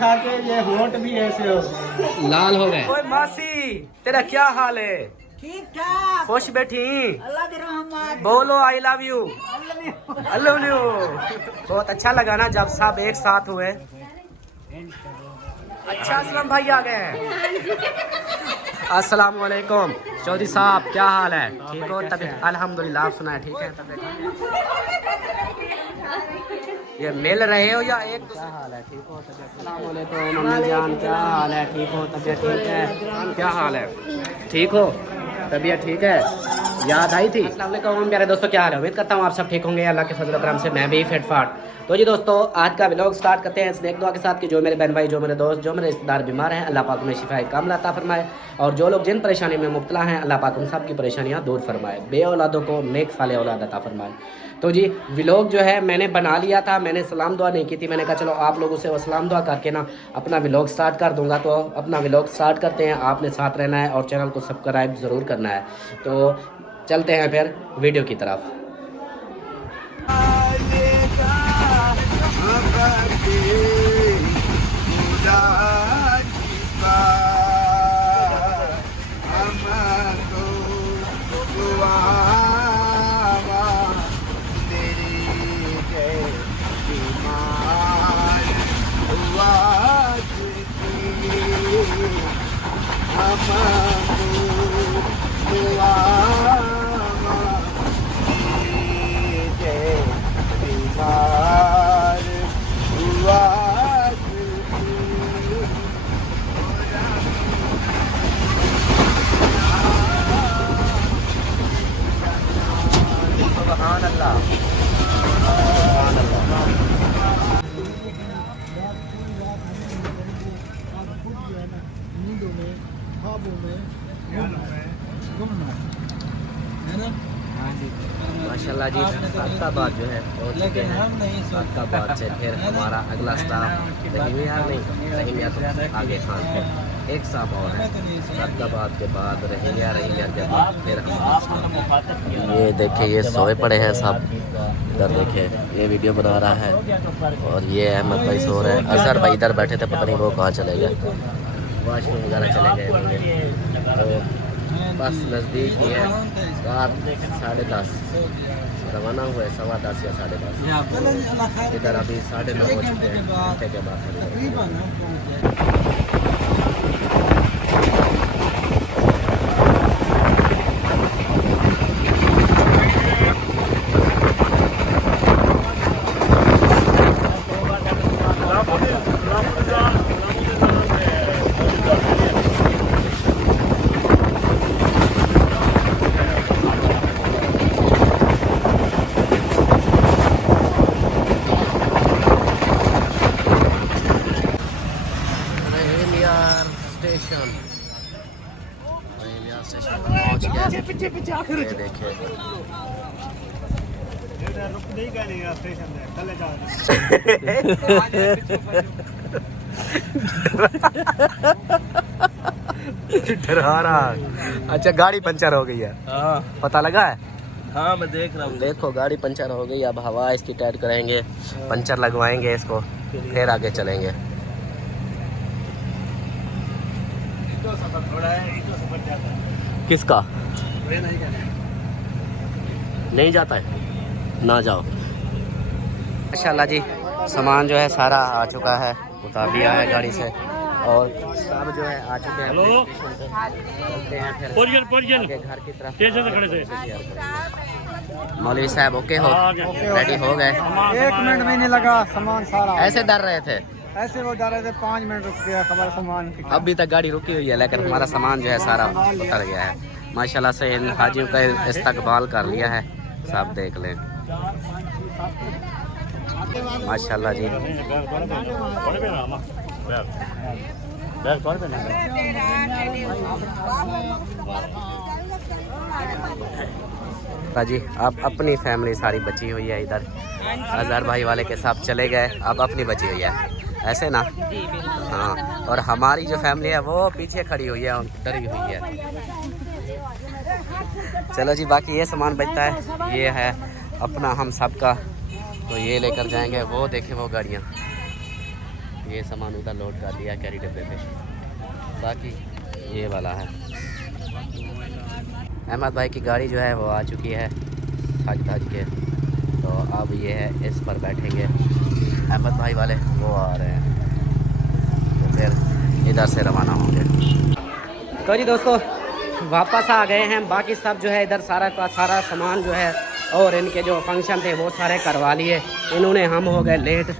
खा के ये होंठ भी ऐसे हो गए, लाल हो गए। ओए मासी तेरा क्या हाल है? ठीक ठाक। खुश बैठी? अल्लाह की रहमत। बोलो I love you. I love you. बहुत अच्छा लगा ना जब सब एक साथ हुए। अच्छा असलम भाई आ गए हैं। अस्सलाम वालेकुम चौधरी साहब, क्या हाल है? ठीक हो? तबीयत अल्हम्दुलिल्लाह। आप सुनाए ठीक है? ये मिल रहे हो या एक दूसरे? क्या हाल है? ठीक हो? अस्सलाम वालेकुम मम्मी जान, क्या हाल है? ठीक हो? तबीयत ठीक है? क्या हाल है? ठीक हो? तबीयत ठीक है? याद आई थी? अस्सलाम वालेकुम प्यारे दोस्तों, क्या हाल है? उम्मीद करता हूँ आप सब ठीक होंगे अल्लाह के फजल करम से। मैं भी फिट फाट। तो जी दोस्तों, आज का व्लॉग स्टार्ट करते हैं स्नेक दुआ के साथ कि जो मेरे बहन भाई, जो मेरे दोस्त, जो मेरे रिश्तेदार बीमार हैं, अल्लाह पाक उन्हें शिफाए कामिला अता फरमाए। और जो लोग जिन परेशानी में मुब्तला हैं, अल्लाह पाक उन सब की परेशानियाँ दूर फरमाए। बे औलादों को नेक साले औलाद अता फरमाए। तो जी व्लॉग जो है मैंने बना लिया था, मैंने सलाम दुआ नहीं की थी। मैंने कहा चलो आप लोगों से वो सलाम दुआ करके ना अपना व्लॉग स्टार्ट कर दूंगा। तो अपना व्लॉग स्टार्ट करते हैं, आपने साथ रहना है और चैनल को सब्सक्राइब ज़रूर करना है। तो चलते हैं फिर वीडियो की तरफ। सुभान अल्लाह, सुभान अल्लाह। माशाल्लाह जी, सादकाबाद जो है पहुँच चुके हैं। सादकाबाद से फिर हमारा अगला स्टॉप रहीम यार नहीं, रहीम यार तो आगे खान है, एक स्टॉप और है। सादकाबाद के बाद रहीम यार के बाद फिर हमारा। ये देखिए ये सोए पड़े हैं सब, इधर देखिए ये वीडियो बना रहा है। और ये अहमद भाई सो रहे हैं, अजहर भाई इधर बैठे थे, पता नहीं वो कहाँ चले गए, वाशरूम वगैरह चले गए। तो बस नज़दीक ही है, रात 10:30 रवाना हुए, 10:15 या 10:30। इधर अभी 9:30 हो चुके हैं, घंटे के बाद। स्टेशन पहुंच गए। ये देखिए डरा रहा। अच्छा गाड़ी पंचर हो गई है? हाँ पता लगा है? हाँ मैं देख रहा हूँ। देखो गाड़ी पंचर हो गई, अब हवा इसकी टाइट कराएंगे, पंचर लगवाएंगे इसको, फिर आगे चलेंगे। किसका नहीं जाता है? ना जाओ। माशाल्लाह जी, सामान जो है सारा आ चुका है, उतार दिया है गाड़ी से और सब जो है आ चुके हैं। चलते हैं फिर घर की तरफ। मौलवी साहब ओके हो? रेडी हो गए? 1 मिनट भी नहीं लगा, सामान सारा ऐसे डर रहे थे, ऐसे वो जा रहे थे, 5 मिनट रुक गया खबर सामान की। अभी तक गाड़ी रुकी हुई है लेकिन हमारा सामान जो है सारा उतर गया है। माशाल्लाह से इन हाजियों का इस्तकबाल कर लिया है, सब देख लें माशाल्लाह जी। जी अब अपनी फैमिली सारी बची हुई है इधर, अजहर भाई वाले के साथ चले गए, अब अपनी बची हुई है ऐसे ना। हाँ और हमारी जो फैमिली है वो पीछे खड़ी हुई है, डरी हुई है। चलो जी बाकी ये सामान बचता है, ये है अपना हम सब का, तो ये लेकर जाएंगे। वो देखे वो गाड़ियाँ, ये सामान उधर लोड कर दिया कैरी डब्बे पे, बाकी ये वाला है। अहमद भाई की गाड़ी जो है वो आ चुकी है सज धज के, तो अब ये है इस पर बैठेंगे अहमद भाई वाले, वो आ रहे हैं तो फिर इधर से रवाना होंगे। तो जी दोस्तों वापस आ गए हैं, बाकी सब जो है इधर सारा का सारा सामान जो है और इनके जो फंक्शन थे वो सारे करवा लिए इन्होंने। हम हो गए लेट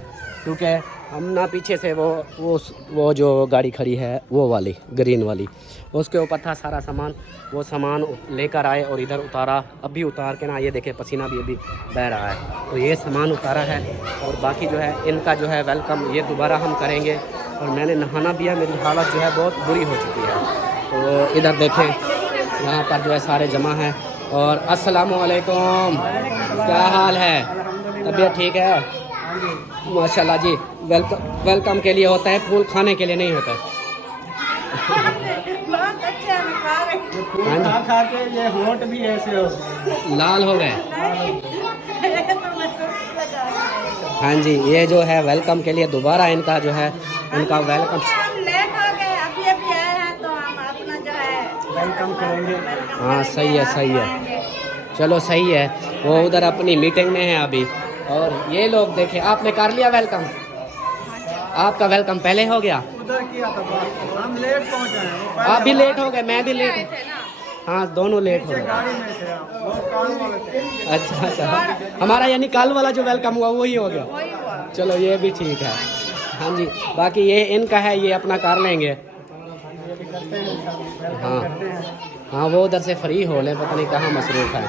क्योंकि हम ना पीछे से वो जो गाड़ी खड़ी है वो वाली ग्रीन वाली, उसके ऊपर था सारा सामान, वो सामान लेकर आए और इधर उतारा। अभी उतार के ना ये देखे पसीना भी अभी बह रहा है, तो ये सामान उतारा है और बाकी जो है इनका जो है वेलकम ये दोबारा हम करेंगे। और मैंने नहाना भी है, मेरी हालत जो है बहुत बुरी हो चुकी है। तो इधर देखें यहाँ पर जो है सारे जमा हैं। और अस्सलामु अलैकुम, क्या हाल है? तबीयत ठीक है? माशाल्लाह जी। वेलकम के लिए होता है, फूल खाने के लिए नहीं होता है। बहुत अच्छे हम खा रहे हैं। फूल खा खा के ये होंठ भी ऐसे हो लाल हो गए। तो मैं सोच लगा हाँ जी, ये जो है वेलकम के लिए दोबारा इनका जो है इनका वेलकम। हम लेट हो गए, अभी अभी आए हैं तो हम अपना जो है वेलकम करेंगे। हाँ सही है, सही है, चलो सही है। वो उधर अपनी मीटिंग में है अभी। और ये लोग देखे, आपने कर लिया वेलकम? आपका वेलकम पहले हो गया? उधर किया था बस, हम लेट पहुंचे हैं। वो पहले आप भी लेट हो गए, मैं भी लेट, हाँ दोनों लेट हो पीछे गए। गाड़ी में थे हम, वो काम वाले थे। अच्छा अच्छा, हमारा यानी कल वाला जो वेलकम हुआ वही हो गया। चलो ये भी ठीक है। हाँ जी, बाकी ये इनका है, ये अपना कर लेंगे। हाँ हाँ, वो उधर से फ्री हो ले, पता नहीं कहाँ मसरूफ़ है।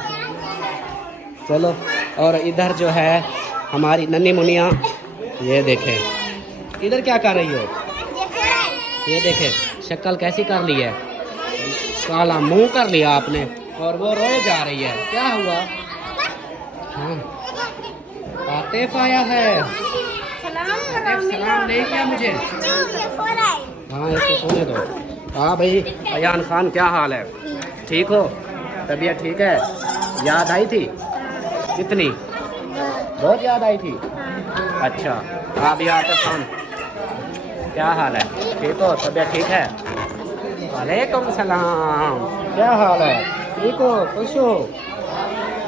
चलो, और इधर जो है हमारी नन्ही मुनिया, ये देखें इधर क्या कर रही हो? ये देखें शक्ल कैसी कर ली है, काला मुंह कर लिया आपने, और वो रोए जा रही है। क्या हुआ? हाँ आतिफ आया है, सलाम नहीं किया मुझे। हाँ इसको सोने दो। हाँ भाई अयान खान, क्या हाल है? ठीक हो? तबीयत ठीक है? याद आई थी? कितनी? बहुत याद आई थी। अच्छा, हाँ भैया आतिफ खान, क्या हाल है? ठीक हो? तबीयत ठीक है? वालेकुम सलाम, क्या हाल है? ठीक हो? खुश हो?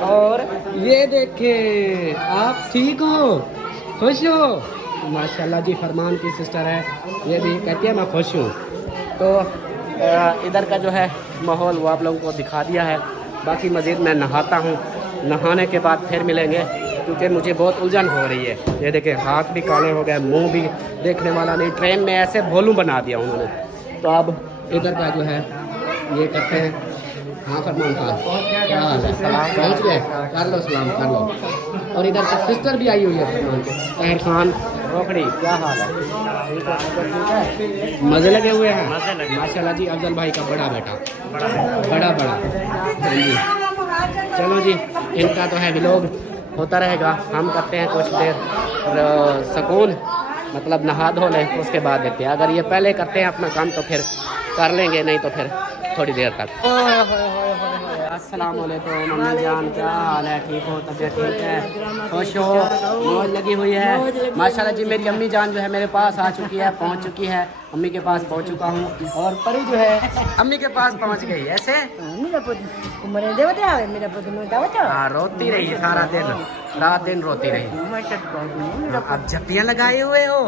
और ये देखें आप ठीक हो? खुश हो? माशाल्लाह जी, फरमान की सिस्टर है, ये भी कहती है मैं खुश हूँ। तो इधर का जो है माहौल वो आप लोगों को दिखा दिया है। बाकी मज़ीद मैं नहाता हूँ, नहाने के बाद फिर मिलेंगे क्योंकि मुझे बहुत उलझन हो रही है। ये देखें हाथ भी काले हो गए, मुंह भी देखने वाला नहीं, ट्रेन में ऐसे भोलू बना दिया उन्होंने। तो अब इधर का जो है ये करते हैं। हाँ फरमान खान, क्या हाल है? पहुँच गए? कर लो सलाम, कर लो। और इधर से सिस्टर भी आई हुई है फरमान के, तहर खान रोकड़ी, क्या हाल है? ठीक है, मज़े लगे हुए हैं माशाल्लाह जी। अफजल भाई का बड़ा बेटा, बड़ा हाँ जी। चलो जी, इनका तो है व्लॉग होता रहेगा, हम करते हैं कुछ देर सुकून, मतलब नहा धो लें, उसके बाद देखते हैं। अगर ये पहले करते हैं अपना काम तो फिर कर लेंगे, नहीं तो फिर थोड़ी देर तक। अस्सलाम वालेकुम अम्मी जान, क्या हाल है? ठीक हो? तबीयत ठीक है? खुश हो? मौज लगी हुई है माशाल्लाह जी। मेरी अम्मी जान जो है मेरे पास आ चुकी है, पहुंच चुकी है। अम्मी के पास पहुंच चुका हूं और परी जो है अम्मी के पास पहुंच गई। ऐसे हाँ, रोती रही सारा दिन, रात दिन रोती रही। अब झप्पियाँ लगाए हुए हो?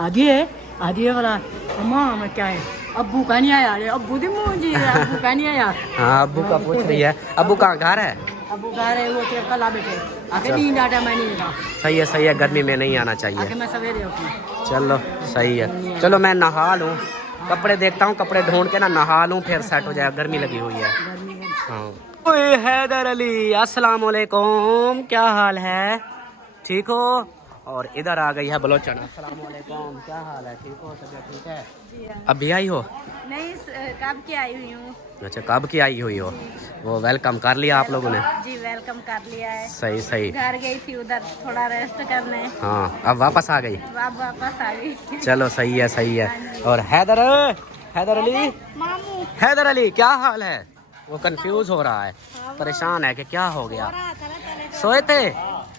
आधी है वाला अम्मा मैं क्या है, अब्बू का नहीं आया? अरे अब्बू दी मुझे, अब्बू का नहीं आया। हाँ अब्बू का पूछ रही है। अब्बू कहाँ घर है? अब्बू कह रहे वो तेरे कल आ बैठे, आके नींद आता मैं नहीं मिला। सही है, गर्मी में नहीं आना चाहिए। आके मैं सवेरे उठी। चलो सही है, चलो मैं नहा लूँ, कपड़े देखता हूँ, कपड़े ढूंढ के ना नहा लूँ, फिर सेट हो जाए, गर्मी लगी हुई है। हाँ ओए हैदर अली, अस्सलाम वालेकुम, क्या हाल है? ठीक हो? और इधर आ गई है बलोचन। अस्सलाम वालेकुम, क्या हाल है? ठीक हो? तबीयत ठीक है? अभी आई हो? नहीं, कब की आई हुई हूँ। अच्छा, कब की आई हुई हो? वो वेलकम कर लिया आप लोगों ने? जी वेलकम कर लिया है। सही। घर गई थी उधर थोड़ा रेस्ट करने, हाँ अब वापस आ गई? अब वापस आ गई। चलो सही है। और हैदर अली, मामू हैदर अली क्या हाल है? वो कंफ्यूज हो रहा है, परेशान है कि क्या हो गया। सोए थे?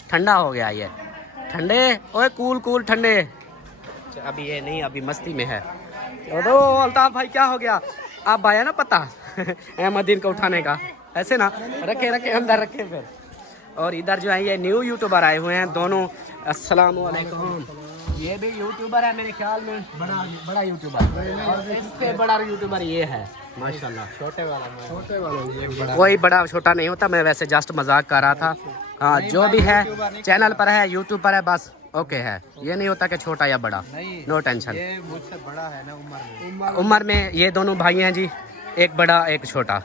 ठंडा हो गया ये, ठंडे ओए कूल ठंडे। अभी ये नहीं, अभी मस्ती में है। तो अल्ताफ भाई क्या हो गया, आप आया ना पता अहमदीन को उठाने का, ऐसे ना रखे रखे अंदर रखे फिर। और इधर जो है ये न्यू यूट्यूबर आए हुए हैं दोनों। अस्सलाम वालेकुम। ये भी यूट्यूबर है मेरे ख्याल में, बड़ा यूट्यूबर, और इससे बड़ा यूट्यूबर ये है माशाल्लाह। छोटे वाला कोई बड़ा छोटा नहीं होता, मैं वैसे जस्ट मजाक कर रहा था। हाँ, जो भी है चैनल पर है, यूट्यूब पर है, बस ओके है। ये नहीं होता कि छोटा या बड़ा, नो टेंशन। ये मुझसे बड़ा है ना उम्र में। ये दोनों भाई हैं जी, एक बड़ा एक छोटा।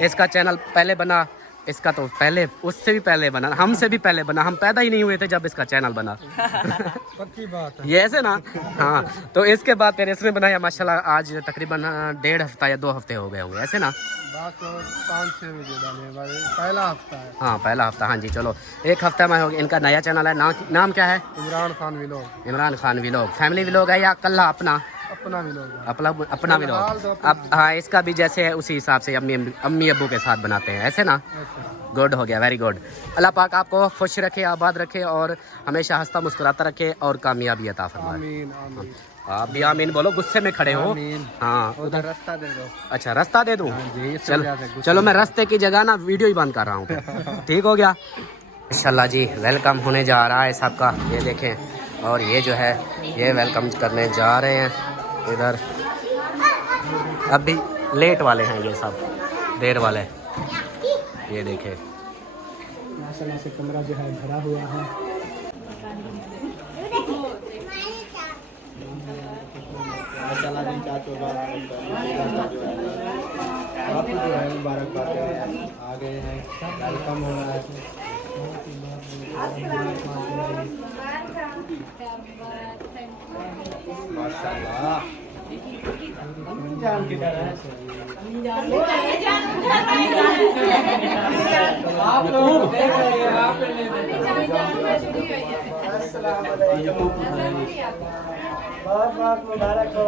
इसका चैनल पहले बना, इसका तो पहले, उससे भी पहले बना, हमसे भी पहले बना। हम पैदा ही नहीं हुए थे जब इसका चैनल बना। पक्की बात है ये ऐसे ना। हाँ, तो इसके बाद फिर इसने बनाया माशाल्लाह। आज तकरीबन 1.5 हफ्ता या 2 हफ्ते हो गए होंगे, ऐसे ना। बस और 5-6 वीडियो डाले भाई, पहला हफ्ता है। हाँ, पहला हफ्ता। हाँ जी, चलो 1 हफ्ता में हो गया। इनका नया चैनल है, नाम क्या है? Imran Khan vlog. Imran Khan vlog. Family vlog है या कल्ला अपना? अपना व्लॉग। अपना व्लॉग। अब हाँ, इसका भी जैसे है उसी हिसाब से अम्मी अब्बू के साथ बनाते हैं, ऐसे ना। गुड हो गया, वेरी गुड। अल्लाह पाक आपको खुश रखे, आबाद रखे और हमेशा हंसता मुस्कुराता रखे और कामयाबी अता फरमाए। आमीन आमीन। आप भी आमीन बोलो, गुस्से में खड़े हो। हाँ, उधर रास्ता दे दो। अच्छा, रास्ता दे दूँ? चलो चलो, मैं रास्ते की जगह ना वीडियो ही बंद कर रहा हूँ। ठीक हो गया। इंशाल्लाह जी वेलकम होने जा रहा है सबका, ये देखें। और ये जो है ये वेलकम करने जा रहे हैं इधर। अभी लेट वाले हैं ये सब, देर वाले। ये देखें माशाल्लाह से कमरा जो है भरा हुआ है। माशाल्लाह दिन चाचो बापू जो है मुबारकबाद आ गए हैं, वेलकम हो रहा है। माशाल्लाह जान की तरह आप लोग देख रहे हैं, आप बहुत बहुत मुबारक हो।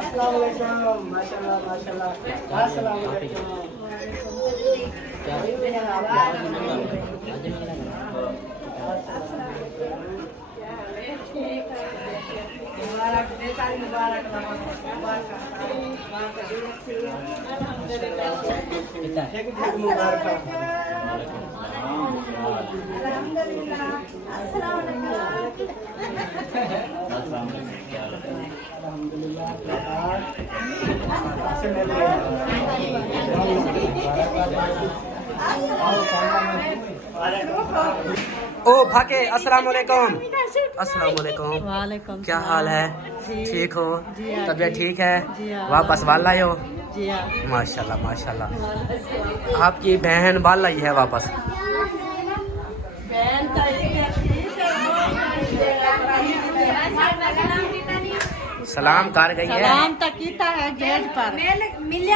अस्सलाम वालेकुम। माशाल्लाह माशाल्लाह। अस्सलाम वालेकुम। ओ भाके, अस्सलाम वालेकुम। अस्सलाम वालेकुम। वालेकुम। क्या हाल है? ठीक हो? तबीयत ठीक है? वापस बाल लाई हो? माशाल्लाह माशाल्लाह। आपकी बहन बाल लाई है वापस। सलाम कर गई है। सलाम तक कीता है गेट पर। मिली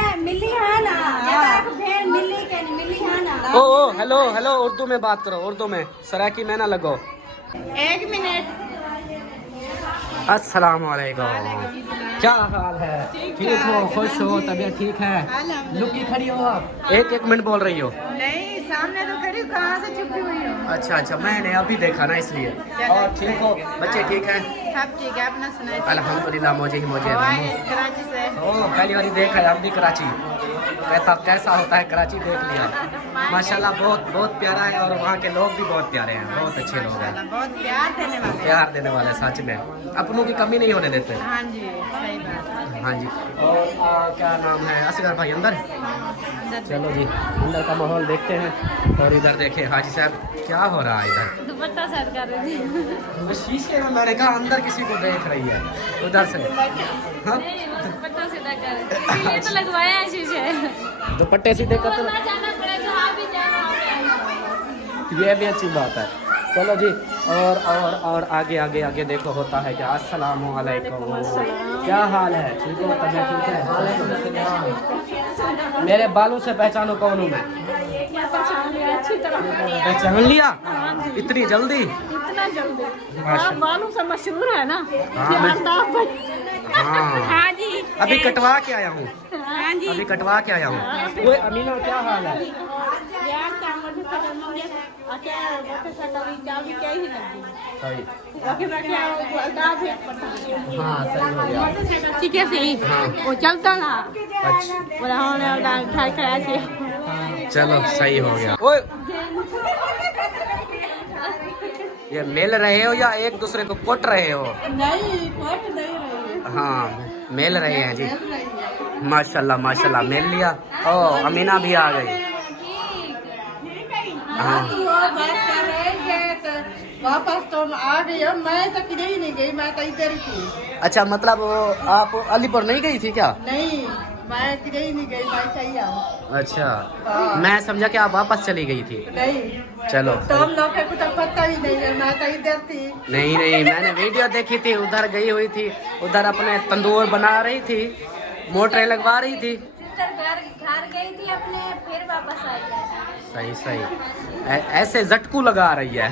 है ना, जब भेड़ मिली के नहीं मिली है ना। ओ हेलो हेलो, उर्दू में बात करो, उर्दू में। सराकी में ना लगो। 1 मिनट। अस्सलाम वालेकुम। क्या हाल है? ठीक हो? खुश हो? तबीयत ठीक है? लुकी खड़ी हो आप? एक मिनट बोल रही हो? नहीं, सामने तो खड़ी, कहाँ से छुपी हुई हो? अच्छा अच्छा, मैंने अभी देखा ना इसलिए। और ठीक हो? बच्चे ठीक हैं? सब ठीक है, अपना सुनाइए। अल्हम्दुलिल्लाह, मुझे कराची से। ओह, पहली बार देखा है, अब भी कराची। कहता कैसा होता है कराची, देख लिया। माशाल्लाह बहुत बहुत प्यारा है और वहाँ के लोग भी बहुत प्यारे हैं, बहुत अच्छे लोग हैं, बहुत प्यार देने वाले सच में, अपनों की कमी नहीं होने देते। हाँ जी, सही बात है। हाँ जी। और क्या नाम है? असगर भाई अंदर। चलो जी, अंदर का माहौल देखते हैं। और इधर देखे हाजी साहब, क्या हो रहा है इधर? दुपट्टा सेट कर रही थी। शीशे में मैंने कहा अंदर किसी को देख रही है उधर से। हाँ? दुपट्टा सीधा कर, इसीलिए तो लगवाया है शीशे। दुपट्टे सीधे कर, जाना पड़े तो आप भी जाना। ये भी अच्छी बात है। चलो जी, और आगे आगे आगे देखो होता है क्या। अस्सलाम वालेकुम। क्या हाल है? ठीक हो? तबीयत ठीक है? मेरे बालों से पहचानो कौन हूँ मैं? पहचान लिया? इतनी जल्दी? इतना जल्दी? माशा- आप बालों से मशहूर है ना। हाँ, हाँ। हाँ जी। अभी कटवा के आया हूँ, हाँ जी। अभी कटवा के आया हूँ। वो अमीना, क्या हाल है? सही मोटरसाइकिल हाँ सही हो गया सीखे से ही वो चलता ना अच्छा बोला हाँ उठा खड़ा से चलो सही हो गया। ओए ये मिल रहे हो या एक दूसरे को कोट रहे हो? नहीं पट नहीं रही हाँ मिल रहे हैं जी। माशाल्लाह माशाल्लाह मिल लिया। ओ अमीना भी आ गई। हाँ बात कर रहे थे तो वापस तो आ गई अब मैं तो किधर ही नहीं गई मैं तो इधर ही थी। अच्छा मतलब वो आप अलीपुर नहीं गई थी क्या? नहीं मैं किधर ही नहीं गई मैं सही हूँ। अच्छा हाँ। मैं समझा कि आप वापस चली गई थी। नहीं चलो तो हम लोग को तो पता ही नहीं है मैं तो इधर थी। नहीं नहीं मैंने वीडियो देखी थी उधर गई हुई थी उधर अपने तंदूर बना रही थी मोटरें लगवा रही थी। घर गई थी अपने फिर वापस आई। सही सही ऐसे झटकू लगा रही है।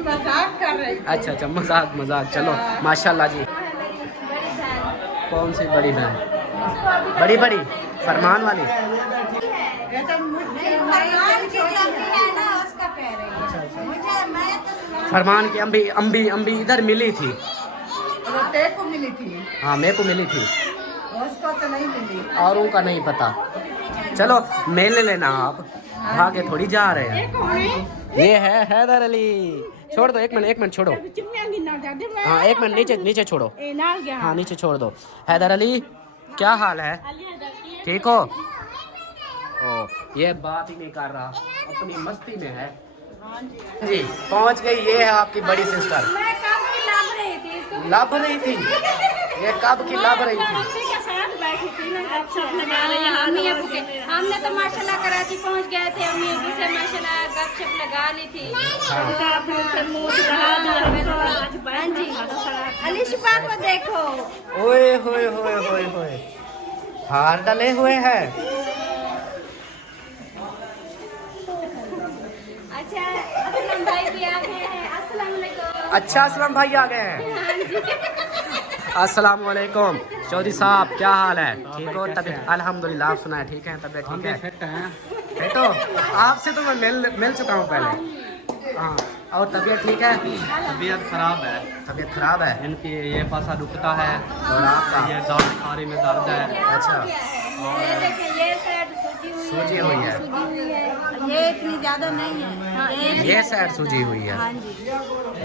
मजाक कर रही थी। अच्छा अच्छा मजाक मजाक चलो माशाल्लाह जी। बड़ी बहन कौन सी बड़ी बहन? उसको अभी बड़ी बड़ी फरमान वाली। ये तो मुझे फरमान की जो अम्मी है ना उसका कह रही है। मुझे मैं तो फरमान की अम्बी अम्बी अम्बी इधर मिली थी। रोटे को मिली थी हाँ मेरे को मिली थी उसको तो नहीं मिली। औरों का नहीं पता। चलो मिल लेना आप भागे थोड़ी जा रहे हैं। ये है हैदर अली। छोड़ दो एक मिनट छोड़ो। हाँ एक मिनट नीचे नीचे छोड़ो। हाँ नीचे छोड़ दो। हैदर अली क्या हाल है? ठीक हो? ओ ये बात ही नहीं कर रहा अपनी मस्ती में है जी। पहुंच गई ये है आपकी बड़ी सिस्टर। मैं कब की लाभ रही थी इसको लब रही थी ये कब की लब रही थी? अम्मी अबू के हमने तो माशाल्लाह कराची पहुंच गए थे। अम्मी अबू से माशाल्लाह गपशप लगा ली थी। हाँ जी अली शिफा को देखो। ओए होए होए होए होए हार डले हुए हैं। अच्छा असलम भाई भी आ गए हैं। अस्सलाम वालेकुम। अच्छा असलम भाई आ गए हैं। अस्सलाम वालेकुम चौधरी साहब क्या हाल है? ठीक हो? तबीयत अल्हम्दुलिल्लाह। आप सुनाए ठीक है? तबीयत ठीक है? फिट हो? आपसे तो मैं मिल चुका हूँ पहले। हाँ और तबीयत ठीक है? तबीयत खराब है। तबीयत खराब है इनकी ये पासा दुखता है और आपका? ये दाढ़ सारी में दर्द है। अच्छा ये देखिए ये साइड सूजी हुई है। सूजी हुई है। ये इतनी ज्यादा नहीं है। ये साइड सूजी हुई है हाँ जी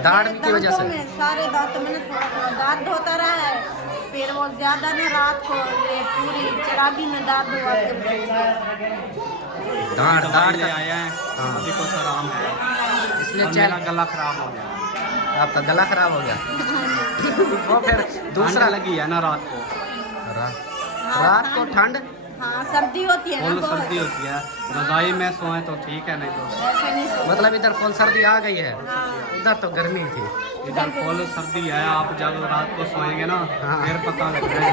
दाढ़ की वजह से। सारे दांतों में दर्द होता रहा है फिर वो ज्यादा ना रात को ये पूरी चराबी में दर्द हुआ। दाढ़ दाढ़ ले आए हैं हाँ। अभी को तो आराम है इसलिए और चल मेरा गला खराब हो गया। आपका गला खराब हो गया। वो फिर दूसरा दूसरा लगी है ना रात को रात को ठंड। हाँ सर्दी होती है फुल ना सर्दी होती है रजाई में सोए तो ठीक है नहीं तो ऐसे नहीं सो। मतलब इधर फुल सर्दी आ गई है उधर तो गर्मी थी। इधर फुल सर्दी है। आप जब रात को सोएंगे ना हाँ। फिर पता लगेगा।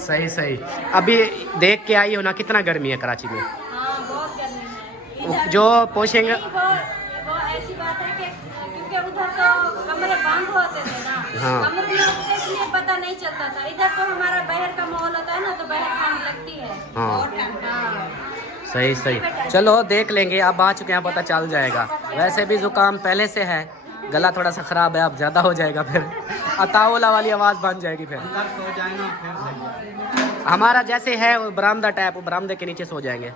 सही सही अभी देख के आई हो ना कितना गर्मी है कराची में। हाँ बहुत गर्मी है। जो पोछेंगे वो ऐसी बात है कि क्योंकि उधर तो कमरे बंद होते थे ना। हाँ। कमरे में होते थे इसलिए पता नहीं चलता था। इधर तो हमारा बाहर का माहौल होता है ना तो बाहर ठंड लगती है। हाँ हाँ सही सही चलो देख लेंगे अब आ चुके हैं पता चल जाएगा। वैसे भी जुकाम पहले से है गला थोड़ा सा खराब है अब ज्यादा हो जाएगा फिर अताउला वाली आवाज बन जाएगी फिर। अंदर सो जाए ना फिर सही है। हमारा जैसे है वो बरामदा टाइप बरामदे के नीचे सो जाएंगे।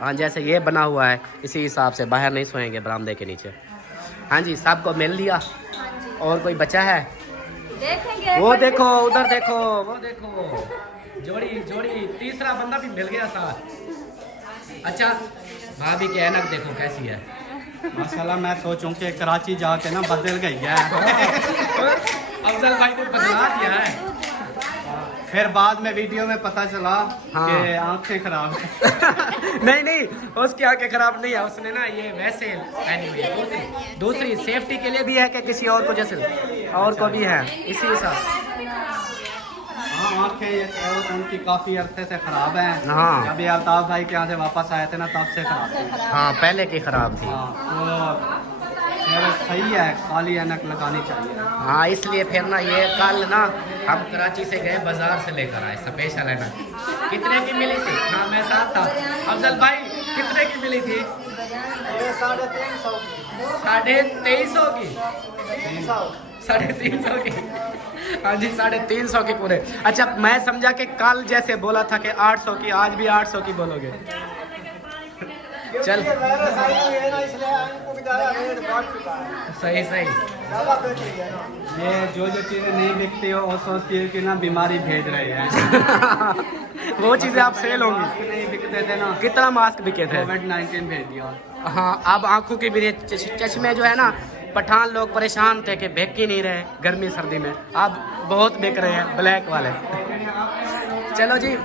हाँ जैसे ये बना हुआ है इसी हिसाब से बाहर नहीं सोएंगे बरामदे के नीचे। हाँ जी सबको मिल लिया और कोई बचा है? देखेंगे। वो देखो उधर देखो वो देखो जोड़ी जोड़ी तीसरा बंदा भी मिल गया साथ। अच्छा भाभी की ऐनक देखो कैसी है। माशाल्लाह मैं सोचूं कि कराची जाके ना बदल गई है। अफजल भाई को बदला दिया है। फिर बाद में वीडियो में पता चला हाँ। कि आंखें खराब है। नहीं नहीं उसकी आंखें खराब नहीं है उसने ना ये वैसे पहनी हुई है दूसरी सेफ्टी के लिए भी है कि किसी और को जैसे और को भी है इसी हिसाब। हाँ आंखें ये तो उनकी काफी अरसे से खराब हैं। हाँ। जब ये अल्ताफ भाई के यहाँ से वापस आए थे ना तब से खराब थी। हाँ पहले की खराब थी। हाँ तो फिर सही है काली ऐनक लगानी चाहिए। हाँ इसलिए फिर ना ये कल ना हम कराची से गए बाजार से लेकर आए स्पेशल ऐनक। कितने की मिली थी? हाँ मैं साथ था। अफजल भाई कितने की मिली थी? 350 की 350 की। हाँ जी 350 की पूरे। अच्छा मैं समझा कि कल जैसे बोला था कि 800 की, आज भी 800 की बोलोगे। चल सही सही। ये जो चीजें नहीं बिकती हो वो सोचती है कि ना बीमारी भेज रहे हैं। वो चीजें आप सेल होंगी। नहीं बिकते थे ना, कितना मास्क बिके थे? कोविड-19 भेज दिया। हाँ अब आंखों के भी चश्मे जो है ना, पठान लोग परेशान थे कि बिक ही नहीं रहे गर्मी सर्दी में, अब बहुत बिक रहे हैं ब्लैक वाले। चलो जी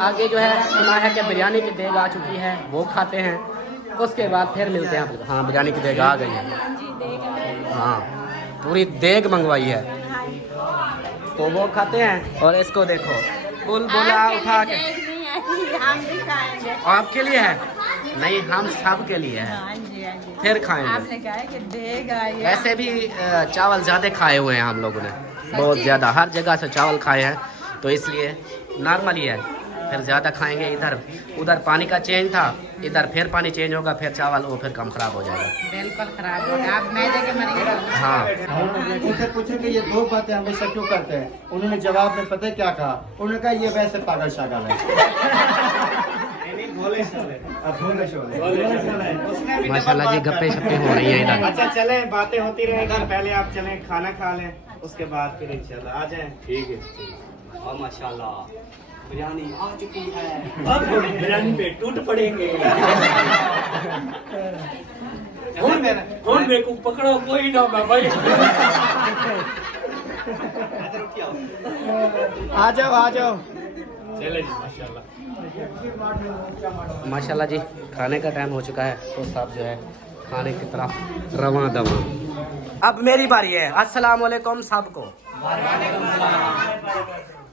आगे जो है सुना है कि बिरयानी की देग आ चुकी है, वो खाते हैं, उसके बाद फिर मिलते हैं। हाँ बिरयानी की देग आ गई है। हाँ पूरी देग मंगवाई है तो वो खाते हैं। और इसको देखो बुलबुला उठा के हम भी खाएंगे। आपके लिए है नहीं, हम सब के लिए है, हाँ जी हाँ जी। फिर खाएंगे। आपने कहा है कि देगा ये। वैसे भी चावल ज़्यादा खाए हुए हैं हम लोगों ने, बहुत ज़्यादा, हर जगह से चावल खाए हैं तो इसलिए नॉर्मल ही है। फिर ज़्यादा खाएंगे, इधर उधर पानी का चेंज था, इधर फिर पानी चेंज होगा, फिर चावल वो फिर कम खराब हो जाएगा। बिल्कुल खराब होगा, आप मैदे के मरेंगे। हाँ उनसे पूछे कि ये दो बातें हमेशा क्यों करते हैं, उन्होंने जवाब में पता है क्या कहा? उन्होंने कहा ये वैसे पागल शागल है। माशाल्लाह जी गप्पे शप्पे हो रही है इधर। अच्छा चले बातें होती रहेगी, पहले आप चलें खाना खा लें, उसके बाद फिर इंशाल्लाह आ जाएं। ठीक है और माशाल्लाह बिरयानी आ चुकी है, अब बिरयानी पे टूट पड़ेंगे। कौन मेरे को पकड़ो, कोई ना मैं भाई। आ जाओ आ जाओ। चले जी माशाल्लाह। माशाल्लाह जी खाने का टाइम हो चुका है तो सब जो है खाने की तरफ रवां दवा। अब मेरी बारी है। अस्सलाम वालेकुम सबको।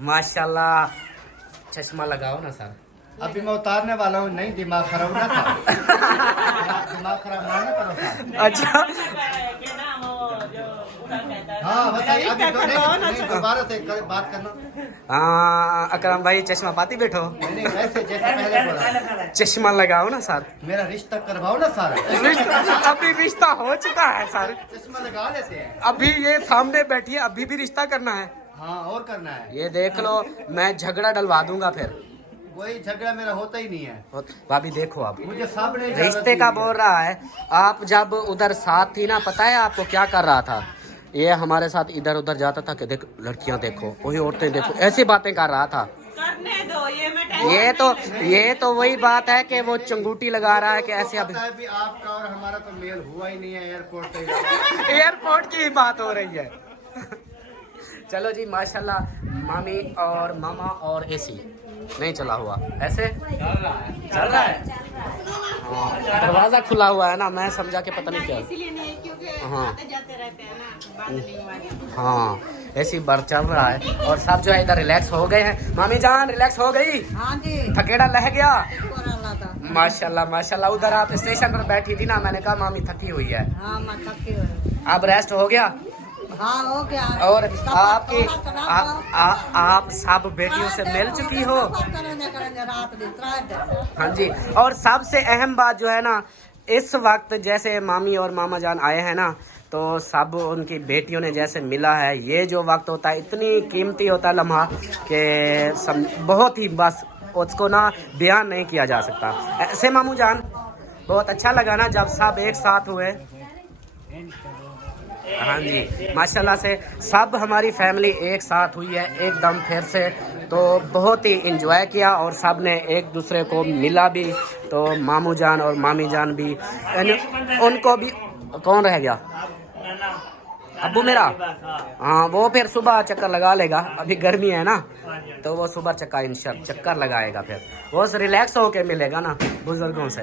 माशाल्लाह चश्मा लगाओ ना सर। अभी मैं उतारने वाला हूँ, नहीं दिमाग खराब ना था। दिमाग खराब ना करो सर। अच्छा हाँ बस अभी दोबारा से बात करना। हाँ अकरम भाई चश्मा पाती बैठो। नहीं वैसे जैसे पहले बोला, चश्मा लगाओ ना सर। मेरा रिश्ता करवाओ ना सारा। अभी रिश्ता हो चुका है सर, चश्मा लगा लेते हैं। अभी ये सामने बैठी है, अभी भी रिश्ता करना है। हाँ और करना है। ये देख लो मैं झगड़ा डलवा दूंगा फिर। कोई झगड़ा मेरा होता ही नहीं है। भाभी देखो अब मुझे सब ने रिश्ते का बोल रहा है। आप जब उधर साथ थी ना, पता है आपको क्या कर रहा था? ये हमारे साथ इधर उधर जाता था कि देख लड़कियां देखो, वही औरतें देखो, ऐसी बातें कर रहा था। करने दो, ये तो वही बात है कि वो चंगूटी लगा रहा है कि ऐसे अब भी आपका और हमारा तो मेल हुआ ही नहीं है एयरपोर्ट पे। एयरपोर्ट की ही बात हो रही है। चलो जी माशाल्लाह मामी और मामा और एसी नहीं चला हुआ, ऐसे चल रहा है। दरवाजा खुला हुआ है ना, मैं समझा के पता नहीं क्या। इसीलिए नहीं क्योंकि हाँ। आते जाते रहते हैं ना, बात नहीं हुआ। हाँ ऐसी बार चल रहा है और सब जो है इधर रिलैक्स हो गए हैं। मामी जान रिलैक्स हो गई, हाँ जी थकेड़ा लह गया। कोरोना था। माशाल्लाह माशाल्लाह। उधर आप स्टेशन पर बैठी थी ना, मैंने कहा मामी थकी हुई है, हाँ मैं थकी हुई। अब रेस्ट हो गया। हाँ हो गया। और आपकी आप सब बेटियों से मिल चुकी हो? हाँ जी। और सबसे अहम बात जो है ना, इस वक्त जैसे मामी और मामा जान आए हैं ना, तो सब उनकी बेटियों ने जैसे मिला है। ये जो वक्त होता है इतनी कीमती होता है लम्हा कि बहुत ही बस उसको ना बयान नहीं किया जा सकता। ऐसे मामू जान बहुत अच्छा लगा ना जब सब एक साथ हुए। हाँ जी माशाल्लाह से सब हमारी फैमिली एक साथ हुई है एकदम फिर से, तो बहुत ही इंजॉय किया और सब ने एक दूसरे को मिला भी। तो मामू जान और मामी जान भी, उनको भी कौन रह गया? अब्बू मेरा। हाँ वो फिर सुबह चक्कर लगा लेगा, अभी गर्मी है ना तो वो सुबह चक्कर लगाएगा, फिर वो रिलैक्स होके मिलेगा ना बुजुर्गों से।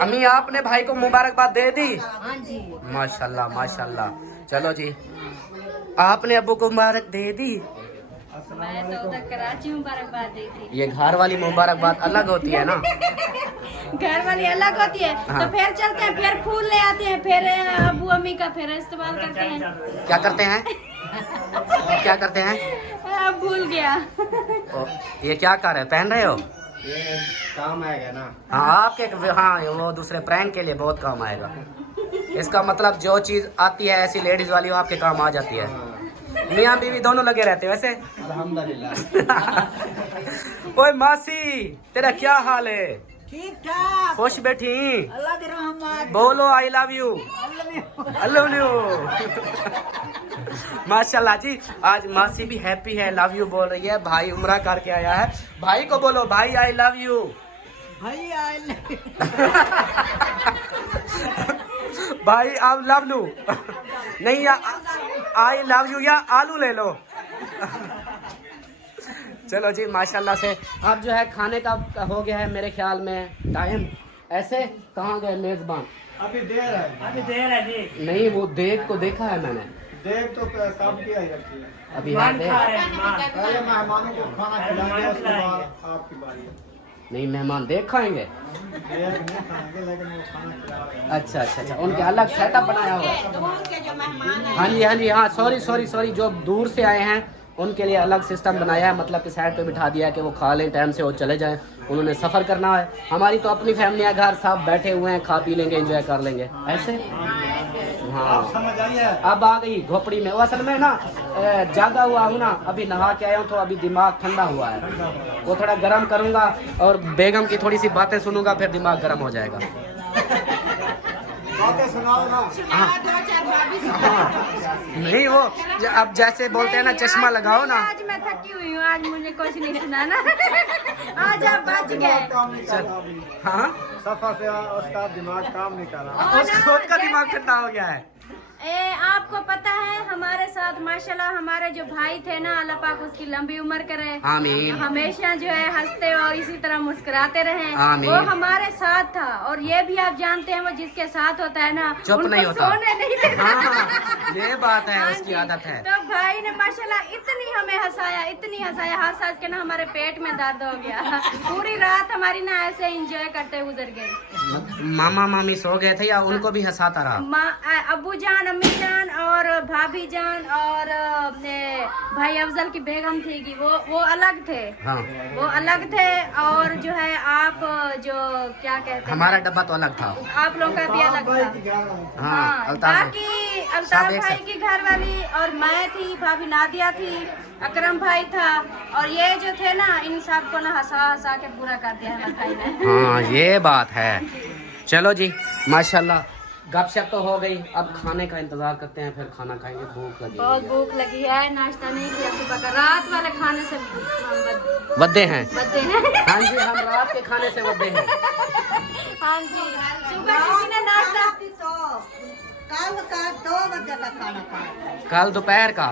अम्मी आपने भाई को मुबारकबाद दे दी? हाँ जी माशाल्लाह माशाल्लाह। चलो जी आपने अब्बू को मुबारक दे दी? मैं तो उधर कराची मुबारकबाद दी थी। ये घर वाली मुबारकबाद अलग होती है ना। घर वाली अलग होती है। हाँ। तो फिर चलते हैं, फिर फूल ले आते हैं, फिर अबू अम्मी का फिर इस्तेमाल करते हैं। क्या करते हैं? क्या करते हैं? अब भूल गया। ये क्या कर रहे हो, पहन रहे हो? ये काम आएगा ना। हाँ आपके, हाँ वो दूसरे प्रैंक के लिए बहुत काम आएगा। इसका मतलब जो चीज आती है ऐसी लेडीज वाली वो आपके काम आ जाती है। मियाँ बीवी दोनों लगे रहते हैं वैसे। अल्हम्दुलिल्लाह। ओए मासी तेरा क्या हाल है? ठीक ठाक। खुश बैठी? अल्लाह की रहमत। बोलो I love you. I love you. माशाल्लाह जी, आज मासी भी हैप्पी है, लव यू बोल रही है। भाई उम्रा करके आया है, भाई को बोलो भाई आई लव यू। भाई आई लव भाई आप लव लू नहीं, आई लव यू या आलू ले लो। चलो जी माशाल्लाह से अब जो है खाने का हो गया है मेरे ख्याल में टाइम। ऐसे कहाँ गए मेजबान? अभी देर है। अभी देर है जी। नहीं वो देग को देखा है मैंने, देर तो काम किया ही रखी है। अभी है देग। पहले मेहमानों को खाना खिलाएंगे, उसके बाद आपकी बारी है। नहीं मेहमान देख खाएंगे। देर नहीं खाएंगे लेकिन वो खाना खिलाएंगे। अच्छा अच्छा अच्छा, उनके अलग सेटअप बनाया हुआ है। दूर के जो मेहमान हैं हाँ जी हाँ जी हाँ, सॉरी सॉरी सॉरी, जो दूर से आए हैं उनके लिए अलग सिस्टम बनाया है, मतलब कि साइड पे बिठा दिया है कि वो खा लें टाइम से, वो चले जाएं। उन्होंने सफ़र करना है। हमारी तो अपनी फैमिली है, घर सब बैठे हुए हैं, खा पी लेंगे, एंजॉय कर लेंगे ऐसे। हाँ समझ आई है। अब आ गई घोपड़ी में। वो असल में ना जागा हुआ हूँ ना, अभी नहा के आया हूँ तो अभी दिमाग ठंडा हुआ है। वो थोड़ा गर्म करूँगा और बेगम की थोड़ी सी बातें सुनूंगा, फिर दिमाग गर्म हो जाएगा। बातें सुनाओ ना। दो चार भाभी नहीं वो अब जैसे बोलते हैं ना चश्मा लगाओ ना। आज मैं थकी हुई हूँ, आज मुझे कुछ नहीं सुनाना। आज आप बच गए। काम नहीं कर रहा अभी। हाँ सफर से उसका दिमाग काम नहीं कर रहा। उस खुद का दिमाग ठंडा हो गया है। आपको पता है हमारे साथ माशाल्लाह हमारे जो भाई थे ना, अल्लाह पाक उसकी लंबी उम्र करे, आमीन। हमेशा जो है हंसते और इसी तरह मुस्कुराते रहे। आमीन। वो हमारे साथ था और ये भी आप जानते हैं वो जिसके साथ होता है ना चुप उनको नहीं होता। सोने नहीं देता। हाँ ये बात है, हाँ उसकी जी। आदत है। तो भाई ने माशाल्लाह इतनी हमें हंसाया, इतनी हंसाया, हंस हंस के ना हमारे पेट में दर्द हो गया। पूरी रात हमारी ना ऐसे एंजॉय करते गुजर गई। मामा मामी सो गए थे या उनको भी हंसाता रहा? अब्बू जान, अम्मी जान और भाभी जान और भाई अफजल की बेगम थी कि वो अलग थे। हाँ वो अलग थे और जो है आप जो क्या कहते हैं, हमारा डब्बा तो अलग था। आप लोगों का भी अलग था। हाँ हाँ, अल्ताफ भाई। बाकी अल्ताफ सब एक भाई साथ। की घरवाली और मैं थी, भाभी नादिया थी, अकरम भाई था और ये जो थे ना इन सबको ना हंसा हंसा के पूरा कर दिया हमारे भाई ने। हाँ ये बात है। चलो जी माशाल्लाह गपशप तो हो गई, अब खाने का इंतजार करते हैं, फिर खाना खाएंगे। भूख लगी बहुत है। भूख लगी है, नाश्ता नहीं किया सुबह का, रात वाले खाने से वद्दे हैं। बदते हैं। हाँ जी हम रात के खाने से वद्दे हैं। हाँ जी, सुबह किसी ने नाश्ता कल का 2 बजे का खाना खाया। कल दोपहर का।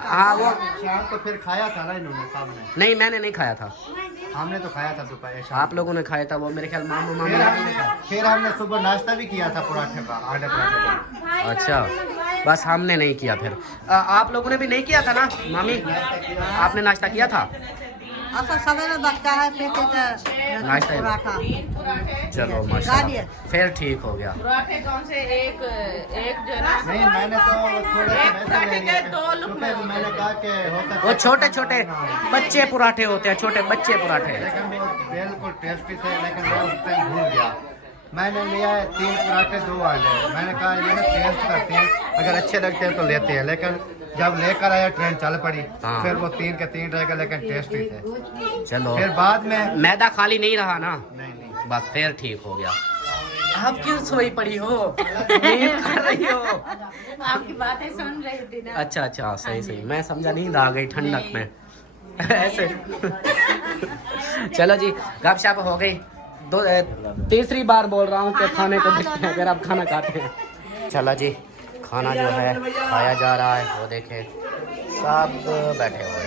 हाँ वो शाम को फिर खाया था ना इन्होंने सामने। नहीं मैंने नहीं खाया था, हमने तो खाया था दोपहर शाम। आप लोगों ने खाया था। वो मेरे ख्याल मामू मामी ने खाया। फिर हमने सुबह नाश्ता भी किया था पराठे का, आटे पराठे का। अच्छा बस हमने नहीं किया। फिर आप लोगों ने भी नहीं किया था ना मामी? आपने नाश्ता किया था? ऐसा सवेरे लगता है पेटे नाश्ता ही। पराठा। चलो माशाल्लाह फिर ठीक हो गया। पराठे कौन से एक जो है ना, नहीं मैंने तो थोड़े से वैसे ले लिए क्योंकि मैंने कहा कि हो सकता वो छोटे छोटे बच्चे पराठे होते हैं, छोटे बच्चे पराठे। लेकिन वो बिल्कुल टेस्टी थे, लेकिन मैं उस टाइम भूल गया। मैंने लिया है 3 पराठे 2 आलू। मैंने कहा ये ना टेस्ट करते हैं, अगर अच्छे लगते हैं तो लेते हैं। लेकिन जब लेकर आया ट्रेन चल पड़ी, हाँ। फिर वो 3 के 3 रह गए, लेकिन टेस्टी थे। चलो फिर बाद में मैदा खाली नहीं रहा ना, नहीं बस फिर ठीक हो गया। आप क्यों सोई पड़ी हो? नींद कर रही हो? आपकी बातें सुन रही थी ना। अच्छा अच्छा सही सही, मैं समझा नींद आ गई ठंडक में ऐसे। चलो जी गपशप हो गई। तीसरी बार बोल रहा हूँ कि खाने को देखते हैं, अगर आप खाना खाते हैं। चलो जी खाना जो है खाया जा रहा है, वो देखें सब बैठे हुए